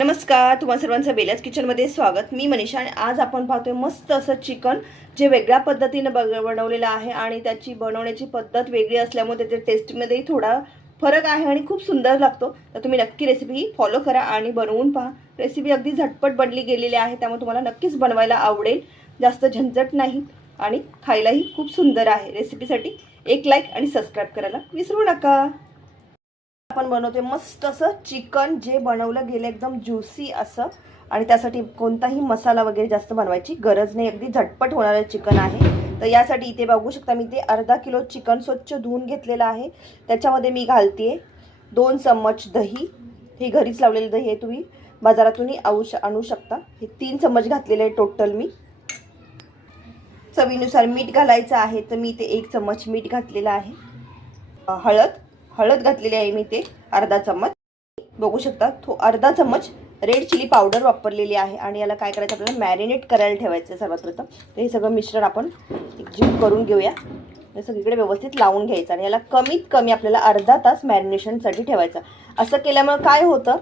नमस्कार तुम्हा सर्वांचं बेल्याच किचनमध्ये स्वागत. मी मनीषा आणि आज आपण पाहतोय मस्त असं चिकन जे वेगळ्या पद्धतीनं बग बनवलेलं आहे आणि त्याची बनवण्याची पद्धत वेगळी असल्यामुळे त्याच्या टेस्टमध्येही थोडा फरक आहे आणि खूप सुंदर लागतो. तर तुम्ही नक्की रेसिपी फॉलो करा आणि बनवून पहा. रेसिपी अगदी झटपट बनली गेलेली आहे त्यामुळे तुम्हाला नक्कीच बनवायला आवडेल. जास्त झंझट नाही आणि खायलाही खूप सुंदर आहे. रेसिपीसाठी एक लाईक आणि सबस्क्राईब करायला विसरू नका. आपण बनवते मस्त असं चिकन जे बनवलं गेलं एकदम ज्युसी असं. आणि त्यासाठी कोणताही मसाला वगैरे जास्त बनवायची गरज नाही. अगदी झटपट होणारं चिकन आहे. तर यासाठी इथे बघू शकता मी ते अर्धा किलो चिकन स्वच्छ धुवून घेतलेलं आहे. त्याच्यामध्ये मी घालते दोन चम्मच दही. हे घरीच लावलेलं दही आहे तुम्ही बाजारातूनही आऊ श आणू शकता. हे तीन चम्मच घातलेले आहे टोटल मी. चवीनुसार मीठ घालायचं आहे तर मी ते एक चम्मच मीठ घातलेलं आहे. हळद. हळद घातलेली आहे मी ते अर्धा चम्मच. बघू शकता तो अर्धा चम्मच रेड चिली पावडर वापरलेली आहे आणि याला काय करायचं आपल्याला मॅरिनेट करायला ठेवायचं आहे सर्वात प्रथम तर हे सगळं मिश्रण आपण एकजीव करून घेऊया. सगळीकडे व्यवस्थित लावून घ्यायचं आणि याला कमीत कमी आपल्याला अर्धा तास मॅरिनेशनसाठी ठेवायचं असं केल्यामुळे काय होतं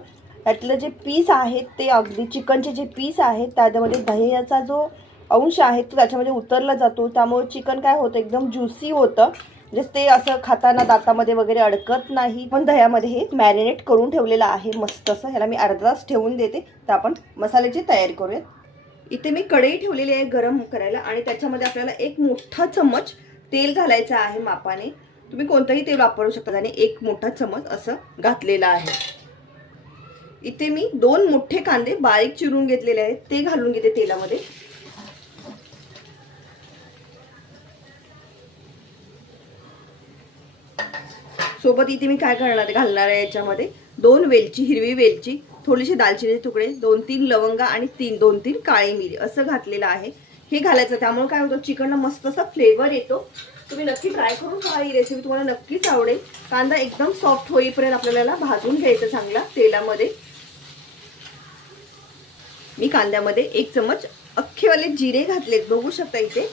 त्यातलं जे पीस आहेत ते अगदी चिकनचे जे पीस आहेत त्यामध्ये दह्याचा जो अंश आहे तो त्याच्यामध्ये उतरला जातो. त्यामुळे चिकन काय होतं एकदम ज्युसी होतं. म्हणजे ते असं खाताना दातामध्ये वगैरे अडकत नाही. पण दह्यामध्ये हे मॅरिनेट करून ठेवलेलं आहे मस्त असं. ह्याला मी अर्धा तास ठेवून देते. तर आपण मसाल्याची तयारी करूयात. इथे मी कढई ठेवलेली आहे गरम करायला आणि त्याच्यामध्ये आपल्याला एक मोठा चम्मच तेल घालायचं आहे मापाने. तुम्ही कोणतंही तेल वापरू शकता. आणि एक मोठा चमच असं घातलेला आहे. इथे मी दोन मोठे कांदे बारीक चिरून घेतलेले आहेत. ते घालून घेते तेलामध्ये. सोबत इथे मी काय करणार घालणार आहे याच्यामध्ये दोन वेलची हिरवी वेलची थोडीशी दालचिनीचे तुकडे दोन तीन लवंगा आणि तीन दोन तीन काळी मिरी असं घातलेलं आहे. हे घालायचं त्यामुळे काय होतं चिकनला मस्त असा फ्लेवर येतो. तुम्ही नक्की ट्राय करून पहा ही रेसिपी तुम्हाला नक्कीच आवडेल. कांदा एकदम सॉफ्ट होईपर्यंत आपल्याला भाजून घ्यायचं चांगला तेलामध्ये. मी कांद्यामध्ये एक चमच अख्खेवाले जिरे घातलेत बघू शकता इथे.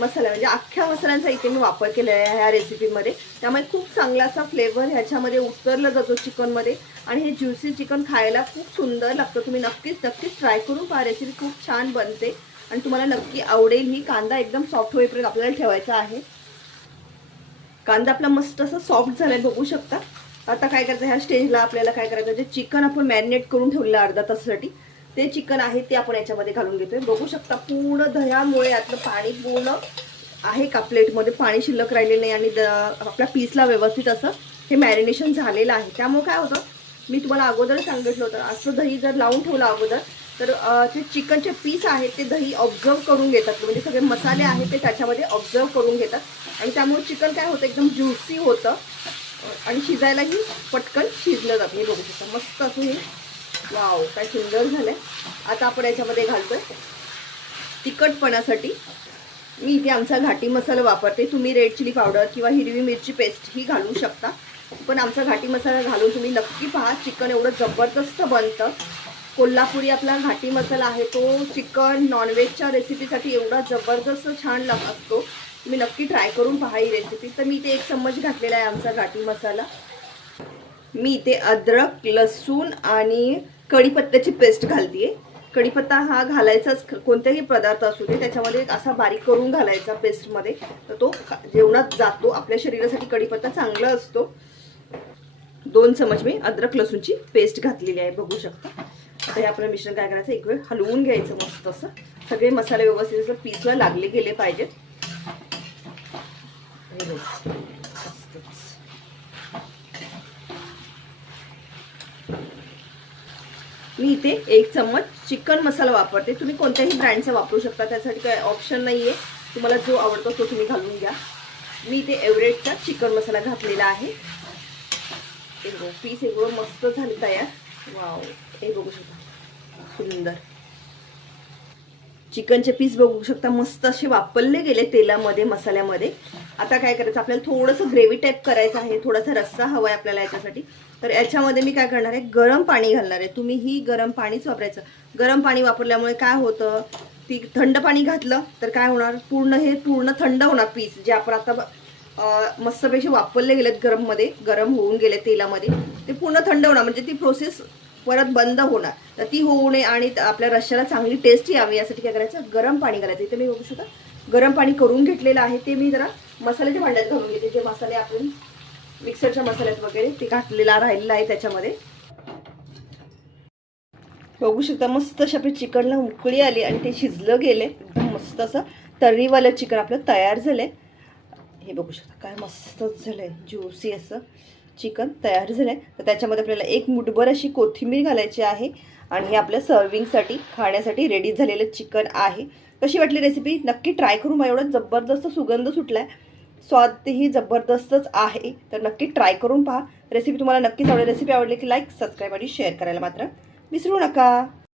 मसाला म्हणजे अख्ख्या मसाल्यांचा इथे मी वापर केलेला आहे ह्या रेसिपीमध्ये. त्यामुळे खूप चांगला असा फ्लेवर ह्याच्यामध्ये उतरला जातो चिकनमध्ये. आणि हे ज्युसी चिकन खायला खूप सुंदर लागतं. तुम्ही नक्कीच नक्कीच ट्राय करून पहा. रेसिपी खूप छान बनते. आणि तुम्हाला नक्की आवडेल. ही कांदा एकदम सॉफ्ट होईपर्यंत आपल्याला ठेवायचा आहे. कांदा आपला मस्त असं सॉफ्ट झाला आहे बघू शकता. आता काय करायचं? ह्या स्टेजला आपल्याला काय करायचं? जे चिकन आपण मॅरिनेट करून ठेवलेलं अर्धा तासासाठी ते चिकन आहे ते आपण याच्यामध्ये घालून घेतोय. बघू शकता पूर्ण दह्यामुळे यातलं पाणी पूर्ण आहे का प्लेटमध्ये? पाणी शिल्लक राहिलेलं नाही आणि द- आपल्या पीसला व्यवस्थित असं हे मॅरिनेशन झालेलं आहे. त्यामुळे काय होतं मी तुम्हाला अगोदर सांगितलं होतं असं दही जर लावून ठेवलं अगोदर तर जे चिकनचे पीस आहेत ते दही ऑब्झर्व करून घेतात. म्हणजे सगळे मसाले आहेत ते त्याच्यामध्ये ऑब्झर्व करून घेतात. आणि त्यामुळे चिकन काय होतं एकदम ज्युसी होतं. आणि शिजायलाही पटकन शिजलं जातं. हे बघू शकता. मस्त असं हे वाव काय सुंदर झालंय. आता आपण याच्यामध्ये घालतोय तिखटपणासाठी. मी इथे आमचा घाटी मसाला वापरते. तुम्ही रेड चिली पावडर किंवा हिरवी मिरची पेस्ट ही घालू शकता. पण आमचा घाटी मसाला घालून तुम्ही नक्की पहा चिकन एवढं जबरदस्त बनतं. कोल्हापुरी आपला घाटी मसाला आहे तो चिकन नॉनव्हेजच्या रेसिपीसाठी एवढा जबरदस्त छान लाग असतो. तुम्ही नक्की ट्राय करून पहा ही रेसिपी तर मी इथे एक चम्मच घातलेला आहे आमचा घाटी मसाला. मी इथे अद्रक लसूण आणि कढीपत्त्याची पेस्ट घालते कढीपत्ता हा घालायचाच कोणताही पदार्थ असू दे त्याच्यामध्ये असा बारीक करून घालायचा पेस्टमध्ये. तर तो खा- जेवणात जातो. आपल्या शरीरासाठी कढीपत्ता चांगला असतो. दोन चमच मी अद्रक लसूणची पेस्ट घातलेली आहे बघू शकता. आता हे आपलं मिश्रण काय करायचं? एक वेळ हलवून घ्यायचं मस्त असं. सगळे मसाले व्यवस्थित असं पीसला लागले गेले पाहिजेत हे बघ. मस्तच. मी इथे एक चम्मच चिकन मसाला वापरते. तुम्ही कोणत्याही ब्रँडचा वापरू शकता. त्यासाठी काय ऑप्शन नाही आहे तुम्हाला जो आवडतो तो तुम्ही घालून घ्या. मी इथे एव्हरेस्टचा चिकन मसाला घातलेला आहे. पीस एवढं मस्त झाली तयार. वाव हे बघू शकता. सुंदर. चिकनचे पीस बघू शकता. मस्त असे वापरले गेले तेलामध्ये मसाल्यामध्ये. आता काय करायचं? आपल्याला थोडंसं ग्रेव्ही टाईप करायचं आहे. थोडासा रस्सा हवा आहे आपल्याला याच्यासाठी. तर याच्यामध्ये मी काय करणार आहे? गरम पाणी घालणार आहे. तुम्ही ही गरम पाणीच वापरायचं. गरम पाणी वापरल्यामुळे काय होतं? ती थंड पाणी घातलं तर काय होणार? पूर्ण हे पूर्ण थंड होणार पीस. जे आपण आता मस्तपैकी वापरले गेलेत गरममध्ये गरम होऊन गेले तेलामध्ये ते पूर्ण थंड होणार. म्हणजे ती प्रोसेस परत बंद होणार. तर ती होऊ नये आणि आपल्या रश्श्याला चांगली टेस्ट यावी यासाठी काय करायचं? गरम पाणी करायचं इथे मी बघू शकता गरम पाणी करून घेतलेलं आहे. ते मी जरा मसाल्याच्या भांड्यात घालून घेते. जे मसाले आपण मिक्सरच्या मसाल्यात वगैरे ते घातलेला राहिलेला आहे त्याच्यामध्ये. बघू शकता मस्त अशी आपली चिकनला उकळी आली आणि ते शिजलं गेले. एकदम मस्त असं तर्रीवालं चिकन आपलं तयार झालंय. हे बघू शकता काय मस्तच झालंय. ज्युसी असं. चिकन तयार झालं आहे तर त्याच्यामध्ये आपल्याला एक मुठभर अशी कोथिंबीर घालायची आहे आणि हे आपल्या सर्विंगसाठी खाण्यासाठी रेडी झालेलं चिकन आहे. कशी वाटली रेसिपी नक्की ट्राय करून मग एवढा जबरदस्त सुगंध सुटला आहे स्वादही जबरदस्तच आहे. तर नक्की ट्राय करून पहा. रेसिपी तुम्हाला नक्कीच आवडेल. रेसिपी आवडली की लाईक सबस्क्राईब आणि शेअर करायला मात्र विसरू नका.